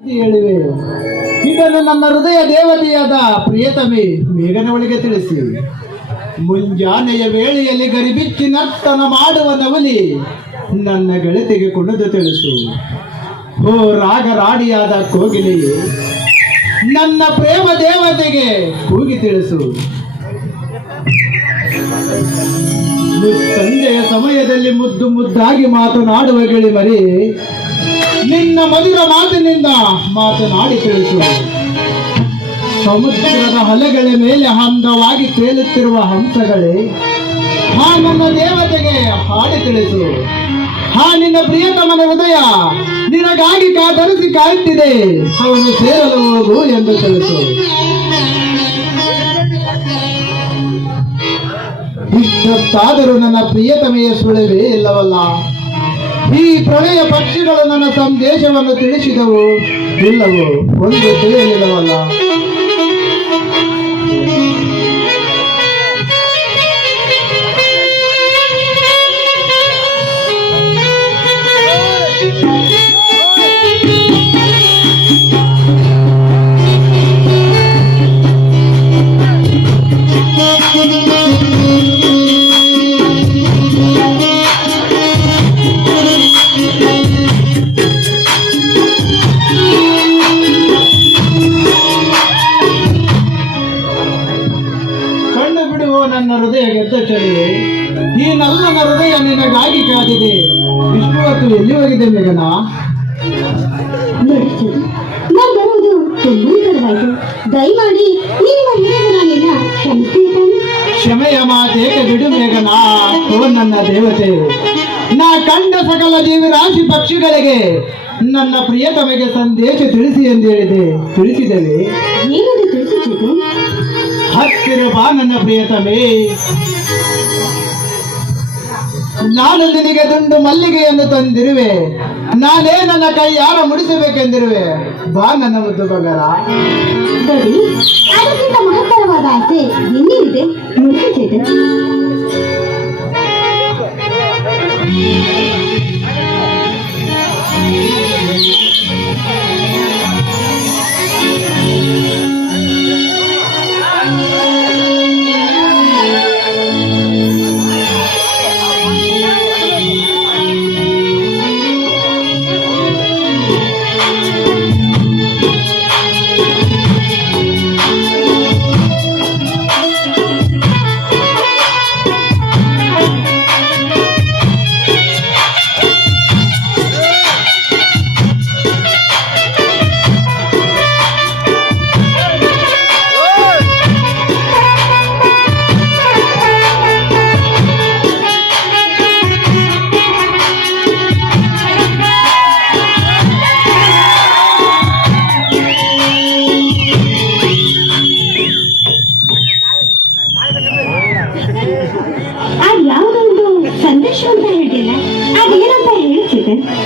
ಹೇಳಿವೆ. ಇದನ್ನು ನನ್ನ ಹೃದಯ ದೇವತೆಯಾದ ಪ್ರಿಯತಮೆ ಮೇಘನವಳಿಗೆ ತಿಳಿಸಿ. ಮುಂಜಾನೆಯ ವೇಳೆಯಲ್ಲಿ ಗರಿಬಿಚ್ಚಿ ನರ್ತನ ಮಾಡುವ ನವಲಿ ನನ್ನ ಗೆಳತಿಗೆ ಕುಣಿದು ತಿಳಿಸು. ಓ ರಾಗರಾಡಿಯಾದ ಕೋಗಿಲೆಯೇ, ನನ್ನ ಪ್ರೇಮ ದೇವತೆಗೆ ಕೂಗಿ ತಿಳಿಸು. ಸಂಜೆಯ ಸಮಯದಲ್ಲಿ ಮುದ್ದು ಮುದ್ದಾಗಿ ಮಾತನಾಡುವ ಗಿಳಿಮರಿ, ನಿನ್ನ ಮಧುರ ಮಾತಿನಿಂದ ಮಾತನಾಡಿ ತಿಳಿಸು. ಸಮುದ್ರದ ಅಲೆಗಳ ಮೇಲೆ ಹಂದವಾಗಿ ತೇಲುತ್ತಿರುವ ಹಂಸಗಳೇ, ಆ ನನ್ನ ದೇವತೆಗೆ ಹಾಡಿ ತಿಳಿಸು. ನಿನ್ನ ಪ್ರಿಯತಮನ ಹೃದಯ ನಿನಗಾಗಿ ಕಾತರಿಸಿ ಕಾಯುತ್ತಿದೆ, ಅವನು ಸೇರಲು ಹೋಗು ಎಂದು ತಿಳಿಸು. ಇಷ್ಟೊತ್ತಾದರೂ ನನ್ನ ಪ್ರಿಯತಮೆಯ ಸುಳಿವೇ ಇಲ್ಲವಲ್ಲ. ಈ ಪ್ರಣಯ ಪಕ್ಷಿಗಳು ನನ್ನ ಸಂದೇಶವನ್ನು ತಿಳಿಸಿದವು ಇಲ್ಲವೋ ಒಂದು ತಿಳಿಯಲಿಲ್ಲವಲ್ಲ. ನನ್ನ ಹೃದಯ ಗೆದ್ದ ಚಳಿಯೇ, ಈ ನನ್ನ ಹೃದಯ ನಿನಗಾಗಿ ಕಾದಿದೆ. ಇಷ್ಟು ಹೊತ್ತು ಎಲ್ಲಿ ಹೋಗಿದೆ ಮೇಘನ? ದಯಮಾಡಿ ಕ್ಷಮೆಯ ಮಾತೇಕೆ ಬಿಡು ಮೇಘನ. ಓ ನನ್ನ ದೇವತೆ, ನಾ ಕಂಡ ಸಕಲ ಜೀವಿರಾಶಿ ಪಕ್ಷಿಗಳಿಗೆ ನನ್ನ ಪ್ರಿಯತಮೆಗೆ ಸಂದೇಶ ತಿಳಿಸಿ ಎಂದು ಹೇಳಿದೆ. ತಿಳಿಸಿದ್ದೇವೆ. ಹತ್ತಿರ ಬಾ ನನ್ನ ಪ್ರಿಯತಮೆ, ನಾನು ನಿನಗೆ ದುಂಡು ಮಲ್ಲಿಗೆಯನ್ನು ತಂದಿರುವೆ. ನಾನೇ ನನ್ನ ಕೈ ಯಾರ ಮುಡಿಸಬೇಕೆಂದಿರುವೆ. ಬಾ ನನ್ನ ಮುದ್ದು ಬಂಗಾರ. ಅದಕ್ಕಿಂತ ಮಹತ್ತರವಾದ ಆಸೆ ಇನ್ನೇನಿದೆ?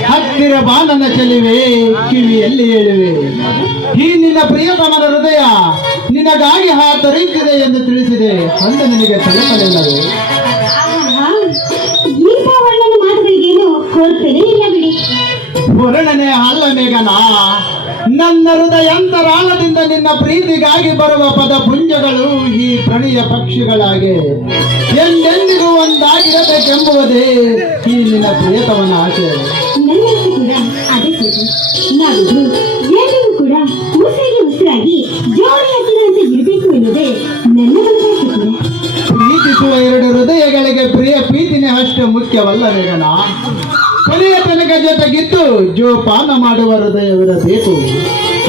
ಹತ್ತಿರ ಬಾ ನನ್ನ ಚೆಲುವೆ, ಕಿವಿಯಲ್ಲಿ ಹೇಳುವೆ. ಈ ನಿನ್ನ ಪ್ರಿಯತಮನ ಹೃದಯ ನಿನಗಾಗಿ ಹಾತೊರೆಯುತ್ತಿದೆ ಎಂದು ತಿಳಿಸಿದೆ. ಅಂದ ನಿನಗೆ ತಲುಪಲಿಲ್ಲವೇ? ವರ್ಣನೆ ಅಲ್ಲ ಮೇಘನ. ನನ್ನ ಹೃದಯಾಂತರಾಳದಿಂದ ನಿನ್ನ ಪ್ರೀತಿಗಾಗಿ ಬರುವ ಪದ ಪುಂಜಗಳು ಈ ಪ್ರಣಯ ಪಕ್ಷಿಗಳಾಗೆ ಎಂದೆಂದಿಗೂ ಒಂದಾಗಿರಬೇಕೆಂಬುದೇ ಈ ನಿನ್ನ ಪ್ರಿಯತಮನ ಆಸೆ. ಪ್ರೀತಿಸುವ ಎರಡು ಹೃದಯಗಳಿಗೆ ಪ್ರೀತಿನೇ ಅಷ್ಟು ಮುಖ್ಯವಲ್ಲ ಮೇಘನ. ಕೊನೆಯ ತನಕ ಜೊತೆಗಿದ್ದು ಜೋಪಾನ ಮಾಡುವ ಹೃದಯವಿರಬೇಕು.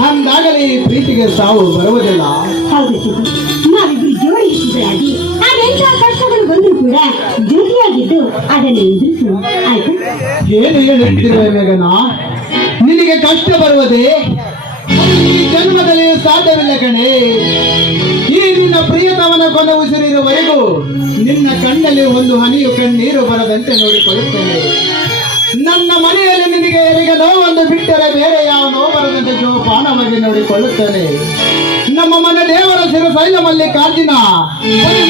ಅಂದಾಗಲೇ ಪ್ರೀತಿಗೆ ಸಾವು ಬರುವುದಿಲ್ಲ. ನಾವಿಬ್ರು ಜೋಡಿ ಇಷ್ಟರಾಗಿ ಅದೆಂತ ಕಷ್ಟಗಳು ಬಂದರೂ ಕೂಡ ಜೊತೆಯಾಗಿದ್ದು ಅದನ್ನು ಎದುರಿಸು. ಆಯ್ತು? ಏನು ಹೇಳುತ್ತಿರುವ ಮೇಘನ? ನಿನಗೆ ಕಷ್ಟ ಬರುವುದೇ? ಈ ಜನ್ಮದಲ್ಲಿ ಸಾಧ್ಯವಿಲ್ಲ ಕಣೆ. ಈ ನಿನ್ನ ಪ್ರಿಯತಮನ ಕೊನೆ ಉಸಿರಿರುವವರೆಗೂ ನಿನ್ನ ಕಣ್ಣಲ್ಲಿ ಒಂದು ಹನಿಯು ಕಣ್ಣೀರು ಬರದಂತೆ ನೋಡಿಕೊಳ್ಳುತ್ತೇನೆ. ನನ್ನ ಮನೆಯಲ್ಲಿ ನಿನಗೆ ಎರಿಗೆ ನೋವೊಂದು ಬಿಟ್ಟರೆ ಬೇರೆ ಯಾವ ನೋವು ಬರದಂತೆ ಜೋಪಾನವಾಗಿ ನೋಡಿಕೊಳ್ಳುತ್ತೇನೆ. ನಮ್ಮ ಮನೆ ದೇವರ ಶಿರಸೈಲ ಮಲ್ಲಿಕಾರ್ಜುನ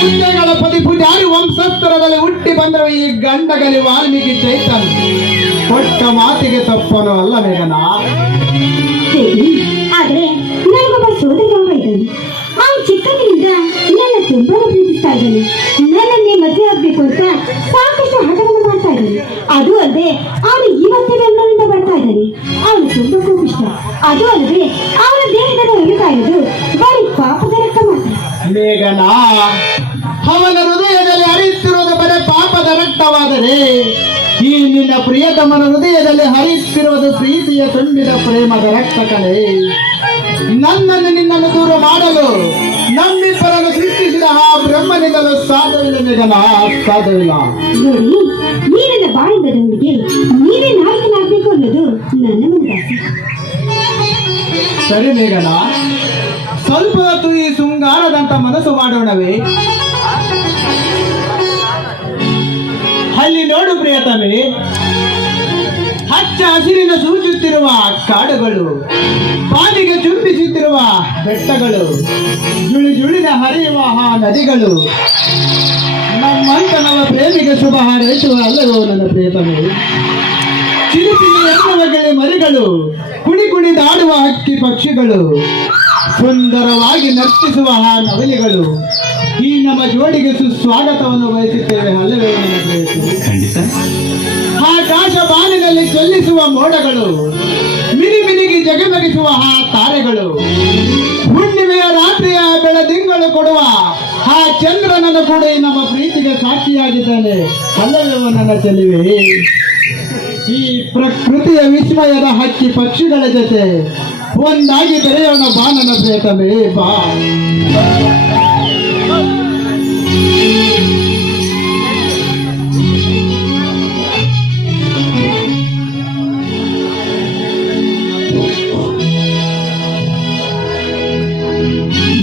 ಮುಂಚೆಗಳ ಪತಿ ಪುಜಾರಿ ವಂಶಸ್ಥರದಲ್ಲಿ ಹುಟ್ಟಿ ಬಂದರೆ ಈ ಗಂಡಗಲಿ ವಾಲ್ಮೀಕಿ ಚೈತನ್ ಕೊಟ್ಟ ಮಾತಿಗೆ ತಪ್ಪನು ಅಲ್ಲ ಮೇಘನ. ಚಿಕ್ಕಂದಿನಿಂದ ನನ್ನ ತುಂಬಾನೇ ಪ್ರೀತಿಸ್ತಾ ಇದ್ದಾನೆ. ನನ್ನನ್ನೇ ಮದುವೆ ಆಗ್ಬೇಕು ಅಂತ ಸಾಕಷ್ಟು ಹಠವನ್ನು ಮಾಡ್ತಾ ಇದ್ದಾನೆ. ಅದು ಅಲ್ಲದೆ ಅವನು ಇವತ್ತೇ ಬೆಂಗಳೂರಿಂದ ಬರ್ತಾ ಇದ್ದಾನೆ. ಅವನು ತುಂಬಾ ಕೋಪಿಷ್ಟ. ಅದು ಅಲ್ಲದೆ ಅವನ ದೇಹದಲ್ಲಿ ಹರಿತಾ ಇರೋದು ಬರೀ ಪಾಪದ ರಕ್ತ ಮಾತ್ರ. ಮೇಘನ, ಅವನ ಹೃದಯದಲ್ಲಿ ಹರಿಯುತ್ತಿರುವುದು ಬರೀ ಪಾಪದ ರಕ್ತವಾದರೆ ಈ ನಿನ್ನ ಪ್ರಿಯತಮನ ಹೃದಯದಲ್ಲಿ ಹರಿಯುತ್ತಿರುವುದು ಪ್ರೀತಿಯ ತುಂಬಿದ ಪ್ರೇಮದ ರಕ್ತ ಕಲೆ. ನನ್ನನ್ನು ನಿನ್ನನ್ನು ದೂರ ಮಾಡಲು ನಮ್ಮಿಬ್ಬರನ್ನು ಸೃಷ್ಟಿಸಿದ ಆ ಬ್ರಹ್ಮನಿಂದಲೂ ಸಾಧ್ಯವಿಲ್ಲ ಮೇಘನ, ಸಾಧ್ಯವಿಲ್ಲ. ನೋಡಿ, ನೀರಿನ ಬಾಳಿಂದದವನಿಗೆ ನೀವೇ ನಾಯಕನಾಗಬೇಕು ಅನ್ನೋದು ನನ್ನ ಮನದಾಸೆ. ಸರಿ ಮೇಘನ, ಸ್ವಲ್ಪ ಹೊತ್ತು ಈ ಶೃಂಗಾರದಂತ ಮನಸ್ಸು ಮಾಡೋಣವೇ? ಅಲ್ಲಿ ನೋಡು ಪ್ರಿಯತಮೆ, ಹಚ್ಚ ಹಸಿರಿನ ಸೂಚುತ್ತಿರುವ ಕಾಡುಗಳು, ಪಾಲಿಗೆ ಚುಂಬಿಸುತ್ತಿರುವ ಬೆಟ್ಟಗಳು, ಜುಳಿ ಜುಳಿನ ಹರಿಯುವ ಆ ನದಿಗಳು ನಮ್ಮಂತ ನಮ್ಮ ಪ್ರೇಮಿಗೆ ಶುಭ ಹಾರೈಸುವ ಅಲ್ಲವೋ ನನ್ನ ಪ್ರಿಯತಮೆ? ಚಿರುತಿನ ಎನ್ನುವ ಮರಿಗಳು, ಕುಣಿ ಕುಣಿದಾಡುವ ಹಕ್ಕಿ ಪಕ್ಷಿಗಳು, ಸುಂದರವಾಗಿ ನರ್ತಿಸುವ ಆ ನವಲಿಗಳು, ಈ ನಮ್ಮ ಜೋಡಿಗೆ ಸುಸ್ವಾಗತವನ್ನು ಬಯಸುತ್ತೇವೆ ಅಲ್ಲವೇ ನನ್ನ ಪ್ರಿಯತಮೆ? ಖಂಡಿತ. ಆಕಾಶ ಬಾನಿನಲ್ಲಿ ಚಲಿಸುವ ಮೋಡಗಳು, ಮಿನಿ ಮಿನಿಗೆ ಜಗಮಗಿಸುವ ಆ ತಾರೆಗಳು, ಹುಣ್ಣಿಮೆಯ ರಾತ್ರಿಯ ಬೆಳದಿಂಗಳು ಕೊಡುವ ಆ ಚಂದ್ರನನ್ನು ಕೂಡ ಈ ನಮ್ಮ ಪ್ರೀತಿಗೆ ಸಾಕ್ಷಿಯಾಗಿದ್ದಾನೆ ಅಲ್ಲವೇ ನನ್ನ ಚೆಲುವೆ? ಈ ಪ್ರಕೃತಿಯ ವಿಸ್ಮಯದ ಹಕ್ಕಿ ಪಕ್ಷಿಗಳ ಜೊತೆ ಒಂದಾಗಿ ಬೆರೆಯೋಣ ಬಾ ನನ್ನ ಪ್ರಿಯತಮೆ, ಬಾ.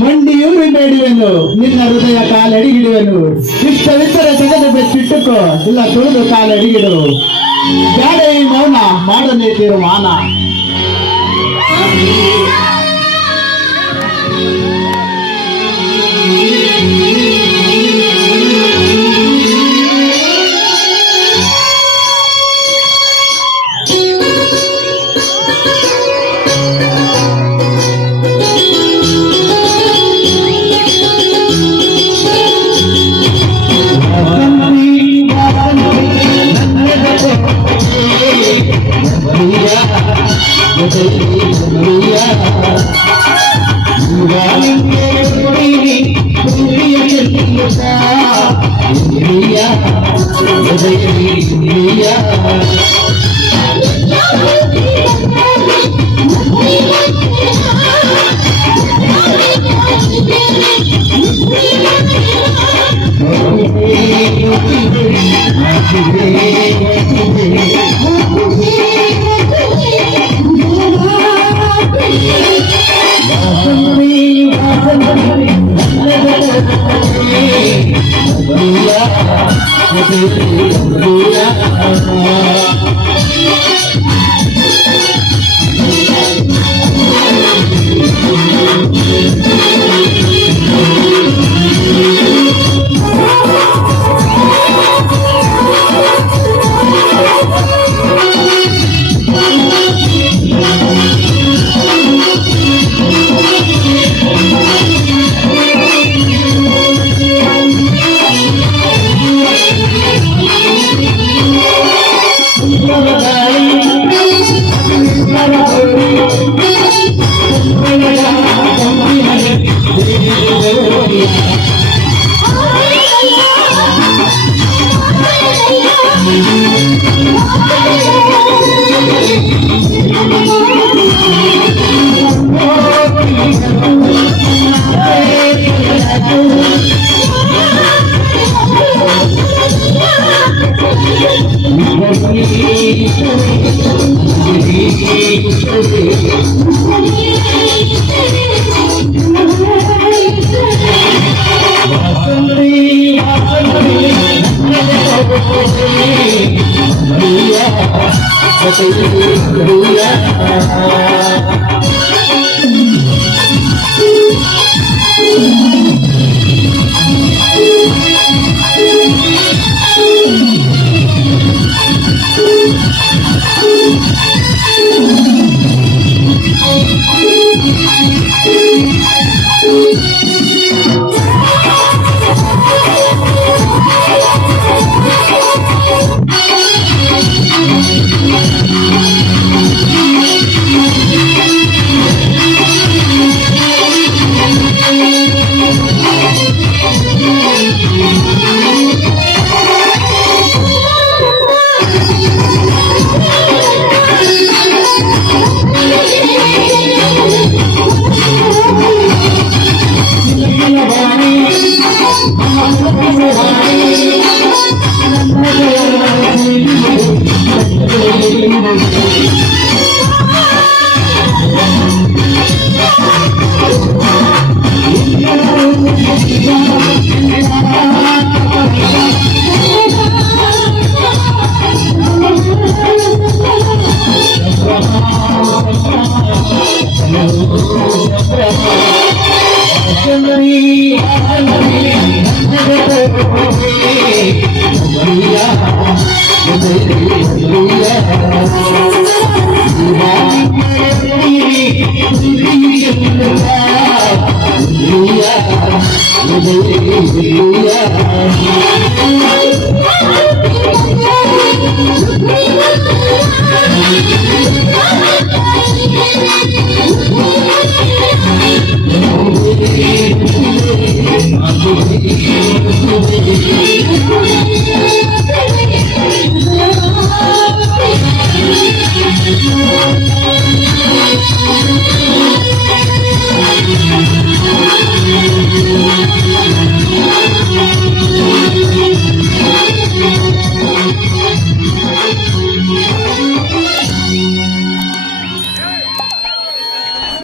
ಮಂಡಿಯೂರಿ ಬೇಡುವೆನು, ನಿನ್ನ ಹೃದಯ ಕಾಲಡಿಗಿಡುವೆನು. ಇಷ್ಟವಿದ್ದರೆ ತೆಗೆದು ಬೆಚ್ಚಿಟ್ಟುಕೋ, ಇಲ್ಲ ತುಳಿದು ಕಾಲಡಿಗಿಡು. ಬೇಡ ಈ ಮೌನ, ಮಾಡನೇ ತೀರ್ಮಾನ. Hallelujah.